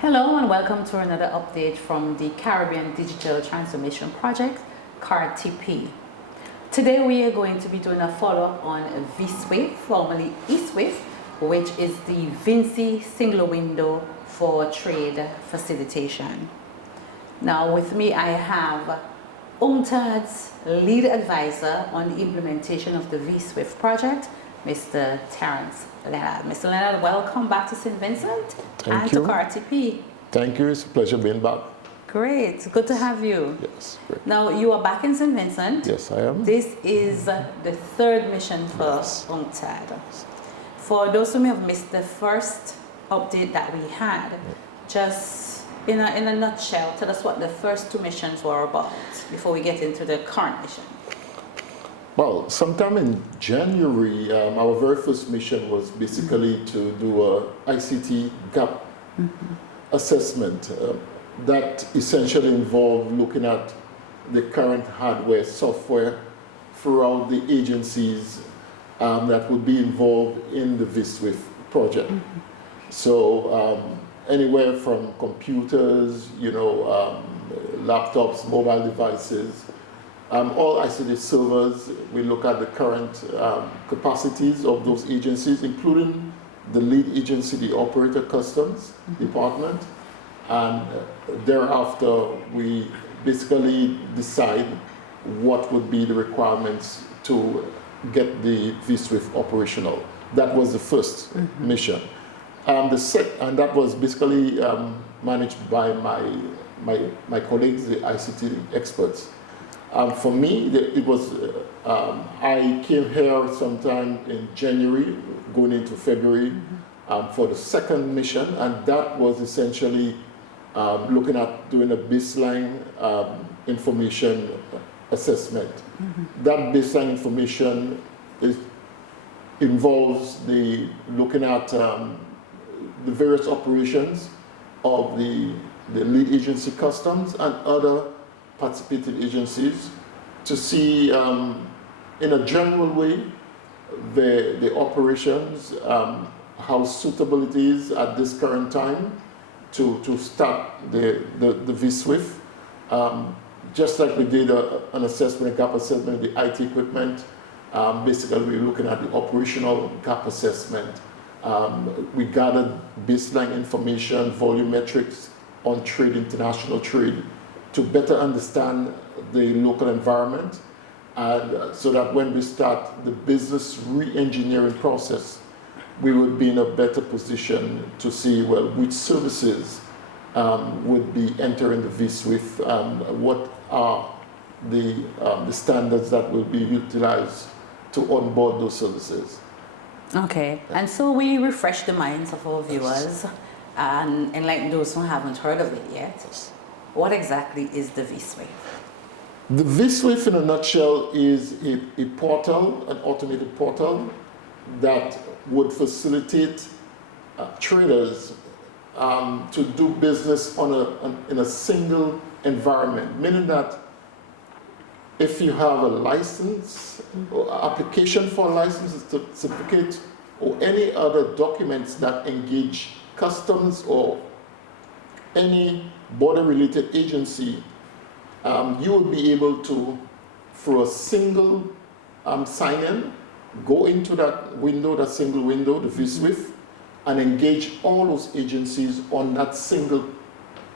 Hello and welcome to another update from the Caribbean Digital Transformation Project, CARTP. Today we are going to be doing a follow-up on VSWIFT, formerly eSWIFT, which is the Vincy single window for trade facilitation. Now with me I have UNCTAD's lead advisor on the implementation of the VSWIFT project, Mr. Terence Lennard. Mr. Lennard, welcome back to St. Vincent and to CARTP. Thank you. It's a pleasure being back. Great. Good to have you. Yes. Great. Now, you are back in St. Vincent. Yes, I am. This is the third mission for UNCTAD. For those who may have missed the first update that we had, just in a nutshell, tell us what the first two missions were about before we get into the current mission. Well, sometime in January, our very first mission was basically to do a ICT gap assessment that essentially involved looking at the current hardware, software throughout the agencies that would be involved in the VSWIFT project. So anywhere from computers, laptops, mobile devices, all ICT servers. We look at the current capacities of those agencies, including the lead agency, the operator customs department. And thereafter, we basically decide what would be the requirements to get the VSWIFT operational. That was the first mission. And that was basically managed by my colleagues, the ICT experts. For me, it was, I came here sometime in January, going into February, for the second mission, and that was essentially looking at doing a baseline information assessment. That baseline information involves looking at the various operations of the lead agency customs and other participating agencies to see in a general way the operations, how suitable it is at this current time to start the VSWIFT. Just like we did an assessment, a gap assessment of the IT equipment, basically we're looking at the operational gap assessment. We gathered baseline information, volumetrics on trade, international trade, to better understand the local environment, and so that when we start the business re-engineering process, we would be in a better position to see, well, which services would be entering the VSWIFT, what are the standards that will be utilized to onboard those services. Okay, and so we refresh the minds of our viewers and enlighten those who haven't heard of it yet. What exactly is the VSWIFT? The VSWIFT, in a nutshell, is a portal, an automated portal that would facilitate traders to do business in a single environment, meaning that if you have a license or application for a license certificate or any other documents that engage customs or any border-related agency, you will be able to, through a single sign-in, go into that window, that single window, the VSWIFT, and engage all those agencies on that single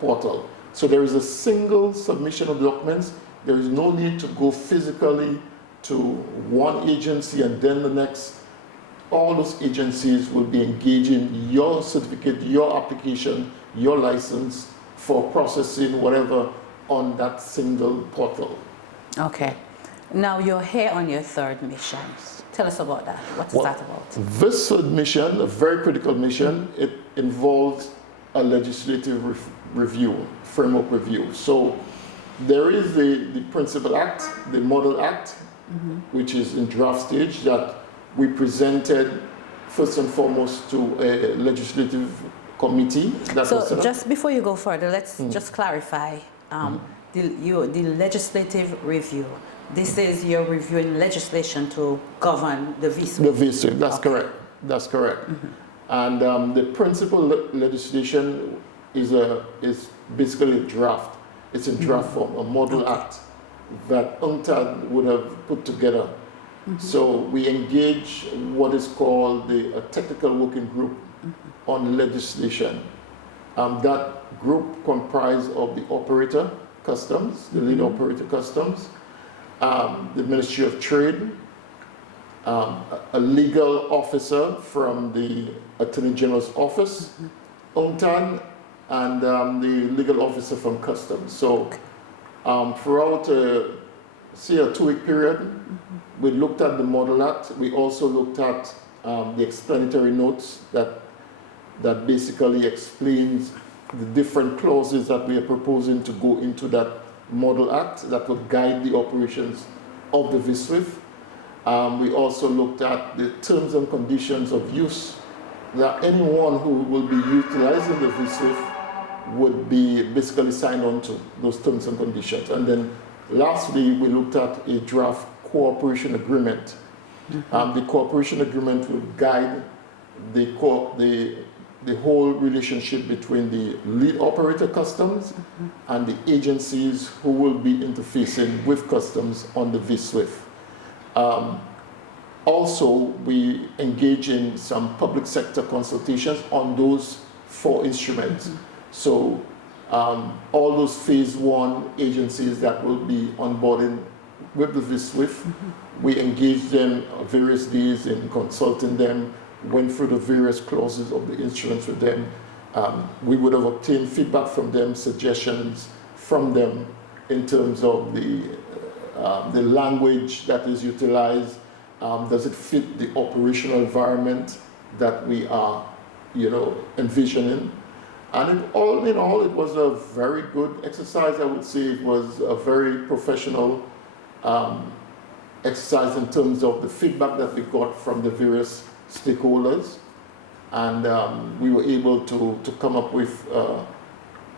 portal. So there is a single submission of documents. There is no need to go physically to one agency and then the next. All those agencies will be engaging your certificate, your application, your license for processing whatever on that single portal. Okay. Now you're here on your third mission. Tell us about that. What is that about? This third mission, a very critical mission, it involves a legislative review, framework review. So there is the Principal Act, the Model Act, which is in draft stage, that we presented first and foremost to a legislative committee. So just before you go further, let's just clarify the legislative review. This is your reviewing legislation to govern the VSWIFT. The VSWIFT, that's correct. That's correct. And the principal legislation is basically a draft. It's in draft form, a model act that UNCTAD would have put together. So we engage what is called a technical working group on legislation. That group comprised of the operator customs, the lead operator customs, the Ministry of Trade, a legal officer from the Attorney General's office, UNCTAD, and the legal officer from customs. So throughout a 2-week period, we looked at the Model Act. We also looked at the explanatory notes that basically explains the different clauses that we are proposing to go into that Model Act that would guide the operations of the VSWIFT. We also looked at the terms and conditions of use, that anyone who will be utilizing the VSWIFT would be basically signed on to those terms and conditions. And then lastly, we looked at a draft cooperation agreement. The cooperation agreement will guide the whole relationship between the lead operator customs and the agencies who will be interfacing with customs on the VSWIFT. Also, we engage in some public sector consultations on those 4 instruments. So all those phase 1 agencies that will be onboarding with the VSWIFT, we engage them various days in consulting them, went through the various clauses of the instruments with them. We would have obtained feedback from them, suggestions from them in terms of the language that is utilized. Does it fit the operational environment that we are, envisioning? And all in all, it was a very good exercise. I would say it was a very professional exercise in terms of the feedback that we got from the various stakeholders. And we were able to come up with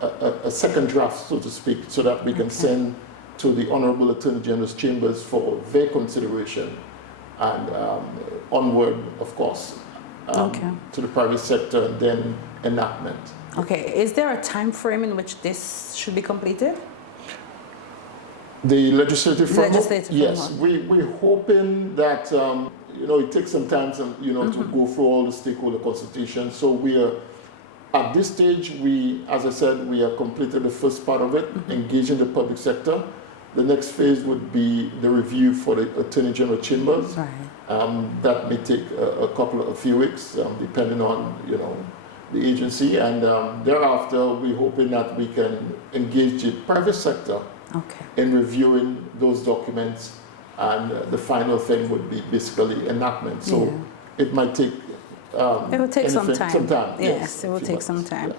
a second draft, so to speak, so that we can send to the Honorable Attorney General's chambers for their consideration and onward, of course, to the private sector and then enactment. Okay, is there a time frame in which this should be completed? The legislative framework? Yes, we're hoping that, it takes some time to go through all the stakeholder consultations. So we are, at this stage, as I said, we have completed the first part of it, engaging the public sector. The next phase would be the review for the Attorney General chambers. Right. That may take a few weeks, depending on, the agency. And thereafter, we're hoping that we can engage the private sector in reviewing those documents, and the final thing would be basically enactment. So it might take it will take some time. Yes, it will take some time. Yeah.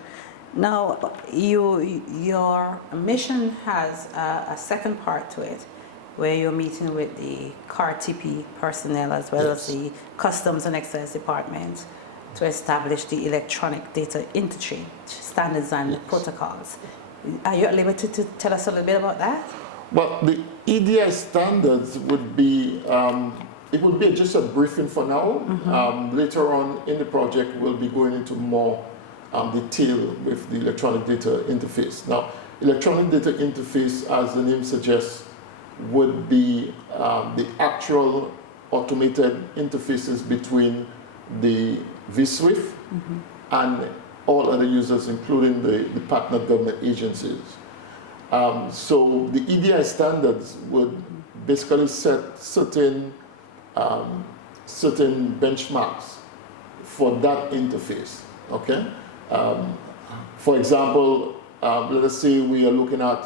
Now, your mission has a second part to it, where you're meeting with the CAR-TP personnel as well as the Customs and Excise Department to establish the electronic data interchange standards and protocols. Are you at liberty to tell us a little bit about that? Well, the EDI standards would be, it would be just a briefing for now. Later on in the project, we'll be going into more detail with the electronic data interface. Now, electronic data interface, as the name suggests, would be the actual automated interfaces between the VSWIFT and all other users, including the partner government agencies. So the EDI standards would basically set certain benchmarks for that interface. Okay. For example, let us say we are looking at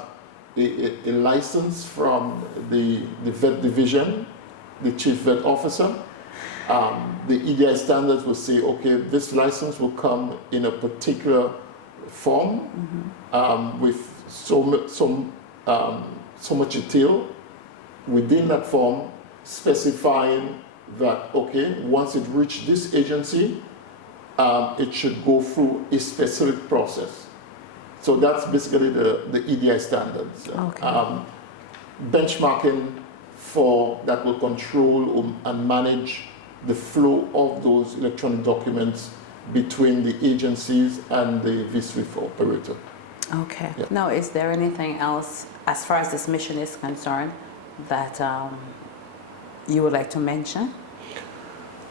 a license from the vet division, the chief vet officer. The EDI standards will say, okay, this license will come in a particular form with so much detail within that form, specifying that, okay, once it reached this agency, it should go through a specific process. So that's basically the EDI standards. Benchmarking that will control and manage the flow of those electronic documents between the agencies and the VSWIFT operator. Okay. Yeah. Now, is there anything else, as far as this mission is concerned, that you would like to mention?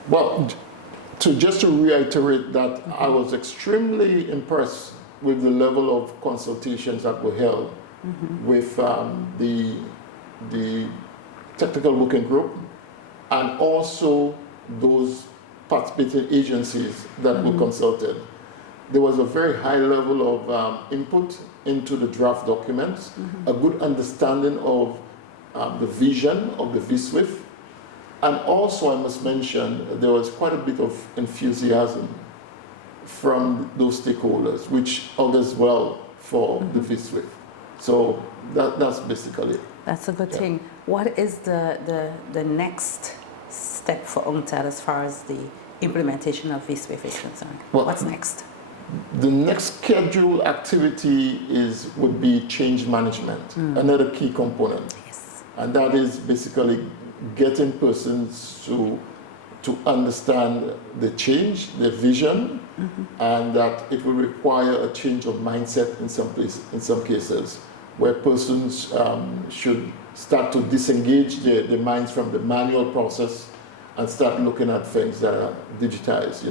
Well, just to reiterate that I was extremely impressed with the level of consultations that were held with the technical working group and also those participating agencies that were consulted. There was a very high level of input into the draft documents, a good understanding of the vision of the VSWIFT, and also I must mention there was quite a bit of enthusiasm from those stakeholders, which augurs well for the VSWIFT. So that's basically it. That's a good thing. What is the next step for UNCTAD as far as the implementation of VSWIFT is concerned? Well, what's next? The next scheduled activity would be change management, another key component. Yes. And that is basically getting persons to understand the change, the vision, and that it will require a change of mindset in some cases, where persons should start to disengage their minds from the manual process and start looking at things that are digitized.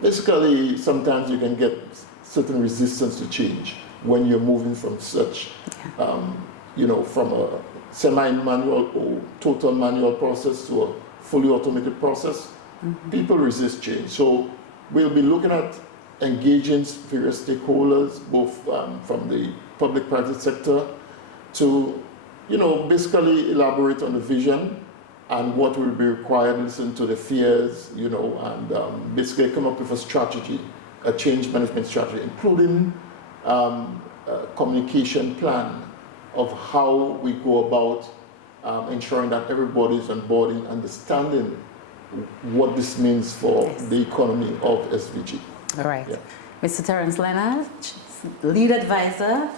Basically, sometimes you can get certain resistance to change when you're moving from such, from a semi-manual or total manual process to a fully automated process. People resist change. So we'll be looking at engaging various stakeholders, both from the public-private sector, to, basically elaborate on the vision and what will be required, listen to the fears, and basically come up with a strategy, a change management strategy, including a communication plan of how we go about ensuring that everybody is on board in understanding what this means for the economy of SVG. All right. Yeah. Mr. Terence Lennard, lead advisor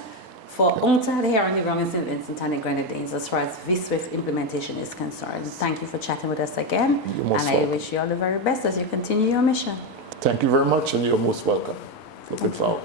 for UNCTAD here on the ground in St. Vincent and the Grenadines as far as VSWIFT implementation is concerned. Thank you for chatting with us again. You're most and welcome. I wish you all the very best as you continue your mission. Thank you very much, and you're most welcome. Looking forward.